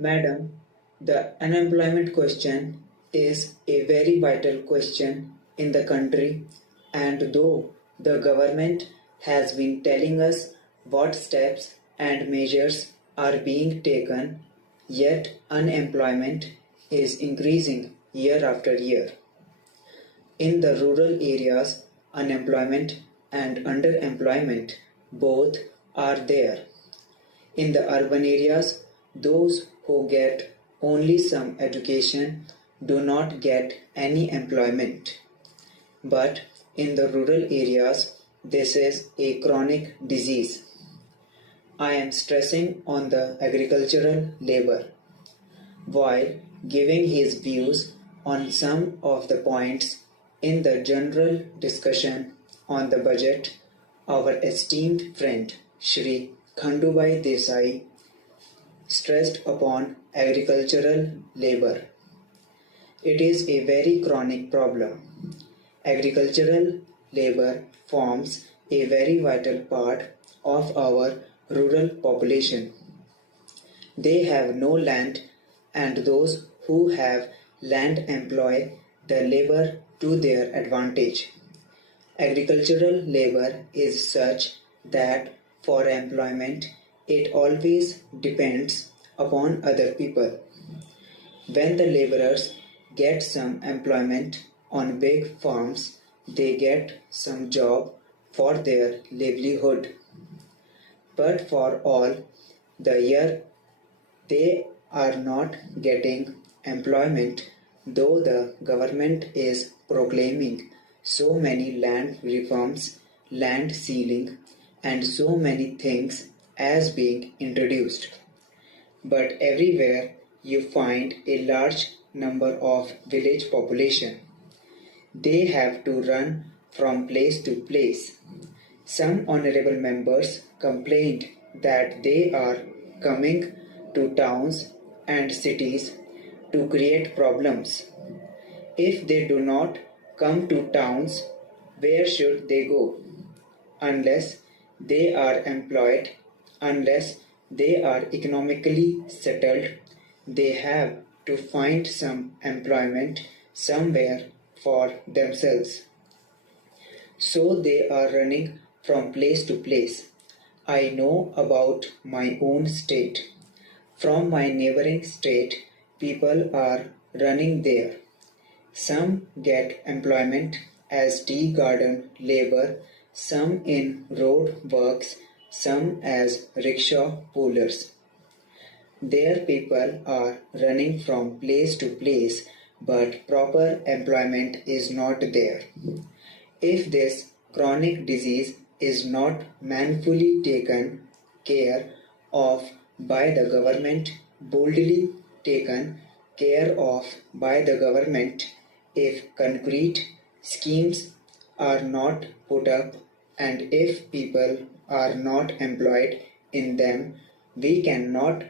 Madam, the unemployment question is a very vital question in the country, and though the government has been telling us what steps and measures are being taken, yet unemployment is increasing year after year. In the rural areas, unemployment and underemployment both are there. In the urban areas, those who get only some education do not get any employment. But in the rural areas, this is a chronic disease. I am stressing on the agricultural labor. While giving his views on some of the points in the general discussion on the budget, our esteemed friend Shri Khandubai Desai stressed upon agricultural labor. It is a very chronic problem. Agricultural labor forms a very vital part of our rural population. They have no land, and those who have land employ the labor to their advantage. Agricultural labor is such that for employment it always depends upon other people. When the laborers get some employment on big farms, they get some job for their livelihood. But for all the year they are not getting employment, though the government is proclaiming so many land reforms, land sealing, and so many things as being introduced. But everywhere you find a large number of village population. They have to run from place to place. Some honorable members complained that they are coming to towns and cities to create problems. If they do not come to towns, where should they go? Unless they are employed, unless they are economically settled, they have to find some employment somewhere for themselves. So they are running from place to place. I know about my own state. From my neighboring state, people are running there. Some get employment as tea garden labor, some in road works, some as rickshaw pullers. Their people are running from place to place, but proper employment is not there. If this chronic disease is not manfully taken care of by the government, boldly taken care of by the government, if concrete schemes are not put up and if people are not employed in them, we cannot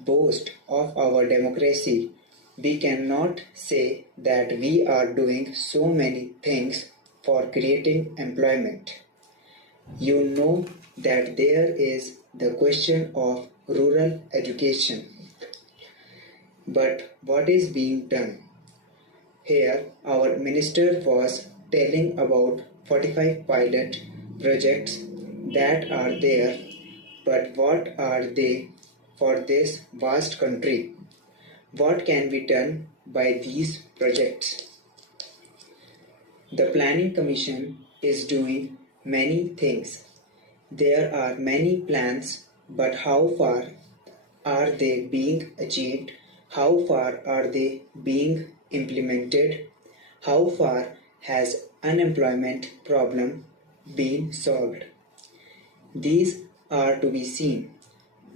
boast of our democracy. We cannot say that we are doing so many things for creating employment. You know that there is the question of rural education. But what is being done? Here, our minister was telling about 45 pilot projects that are there, but what are they for this vast country? What can be done by these projects? The Planning Commission is doing many things. There are many plans, but how far are they being achieved? How far are they being implemented? How far has unemployment problem been solved? These are to be seen.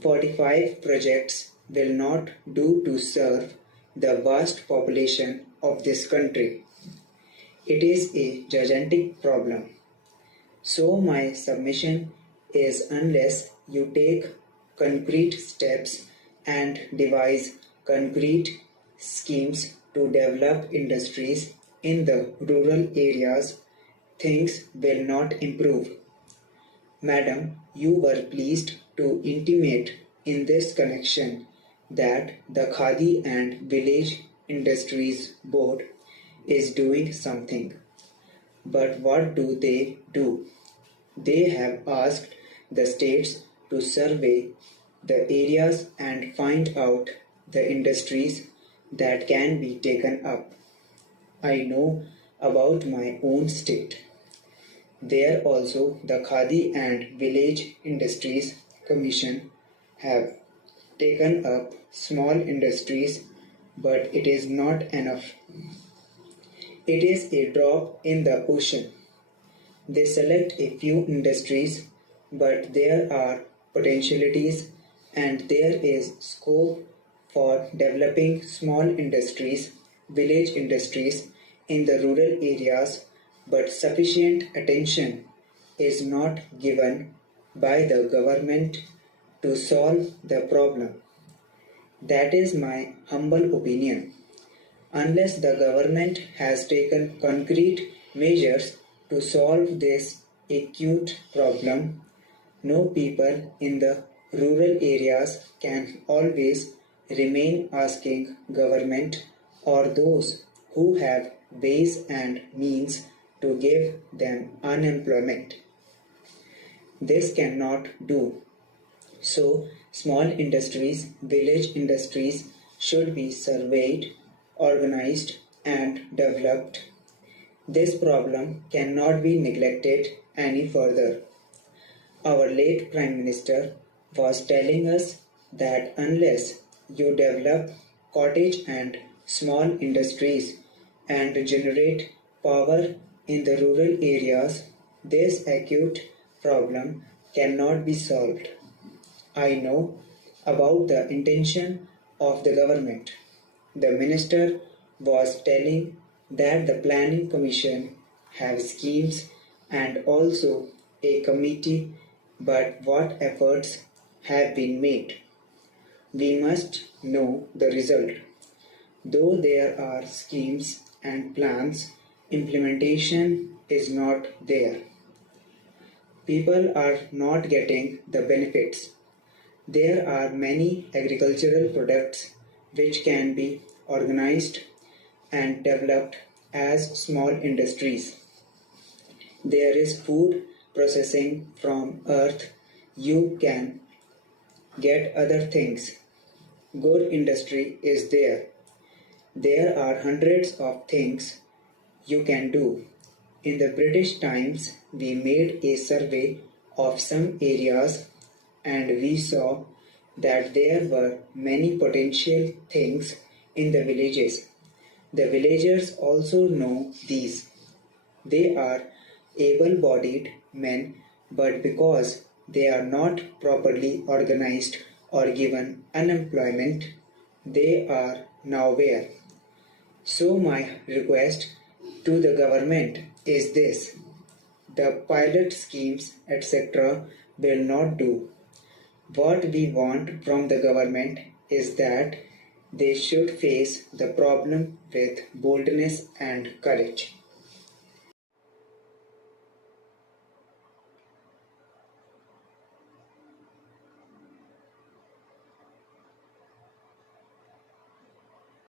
45 projects will not do to serve the vast population of this country. It is a gigantic problem. So my submission is unless you take concrete steps and devise concrete schemes to develop industries in the rural areas, things will not improve. Madam, you were pleased to intimate in this connection that the Khadi and Village Industries Board is doing something. But what do they do? They have asked the states to survey the areas and find out the industries that can be taken up. I know about my own state. There also the Khadi and Village Industries Commission have taken up small industries, but it is not enough. It is a drop in the ocean. They select a few industries, but there are potentialities and there is scope for developing small industries, village industries in the rural areas, but sufficient attention is not given by the government to solve the problem. That is my humble opinion. Unless the government has taken concrete measures to solve this acute problem, no people in the rural areas can always remain asking government or those who have ways and means to give them unemployment. This cannot do. So, small industries, village industries should be surveyed, organized, and developed. This problem cannot be neglected any further. Our late Prime Minister was telling us that unless you develop cottage and small industries and generate power in the rural areas, this acute problem cannot be solved. I know about the intention of the government. The minister was telling that the planning commission have schemes and also a committee, but what efforts have been made? We must know the result. Though there are schemes and plans, implementation is not there. People are not getting the benefits. There are many agricultural products which can be organized and developed as small industries. There is food processing from earth. You can get other things. Good industry is there. There are hundreds of things you can do. In the British times, we made a survey of some areas and we saw that there were many potential things in the villages. The villagers also know these. They are able-bodied men, but because they are not properly organized or given unemployment, they are nowhere. So my request to the government is this: the pilot schemes etc. will not do. What we want from the government is that they should face the problem with boldness and courage.